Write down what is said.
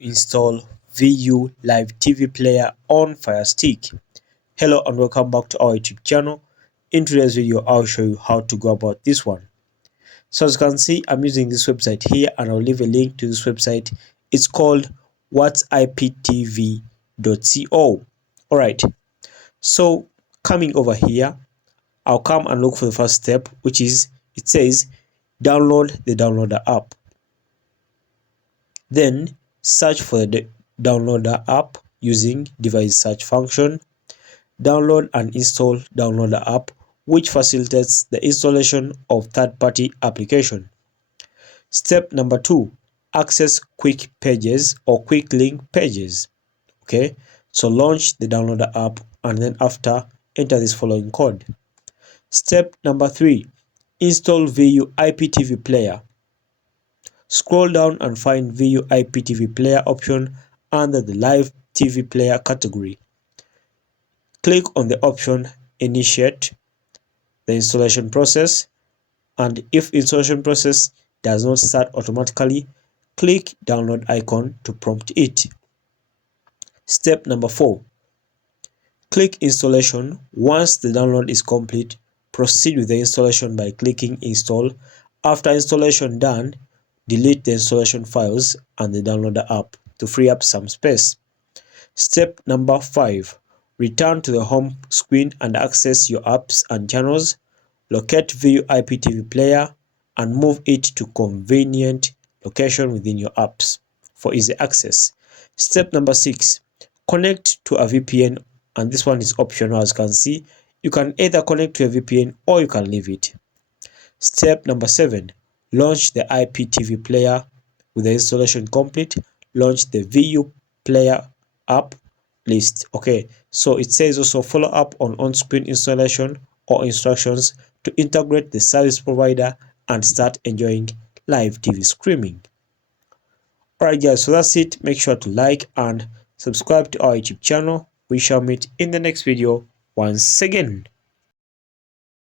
Install VU Live TV player on Firestick. Hello and welcome back to our YouTube channel. In today's video, I'll show you how to go about this one. So as you can see, I'm using this website here and I'll leave a link to this website. It's called whatsiptv.co. Alright, so coming over here, I'll come and look for the first step, which is, it says download the downloader app. Then search for the downloader app using device search function. Download and install downloader app, which facilitates the installation of third-party application. Step number 2, access quick pages or quick link pages. Okay, so launch the downloader app and then after enter this following code. Step number 3, install VU IPTV player. Scroll down and find VU IPTV player option under the live TV player category. Click on the option initiate the installation process, and if installation process does not start automatically, click download icon to prompt it. Step number 4, click installation. Once the download is complete, proceed with the installation by clicking install. After installation done, delete the installation files and the downloader app to free up some space. Step number 5, return to the home screen and access your apps and channels. Locate VU IPTV player and move it to convenient location within your apps for easy access. Step number 6, connect to a VPN, and this one is optional. As you can see, you can either connect to a VPN or you can leave it. Step number 7, launch the IPTV player. With the installation complete, launch the VU player app list. Okay, so it says also follow up on-screen installation or instructions to integrate the service provider and start enjoying live TV streaming. Alright guys, so that's it. Make sure to like and subscribe to our YouTube channel. We shall meet in the next video once again.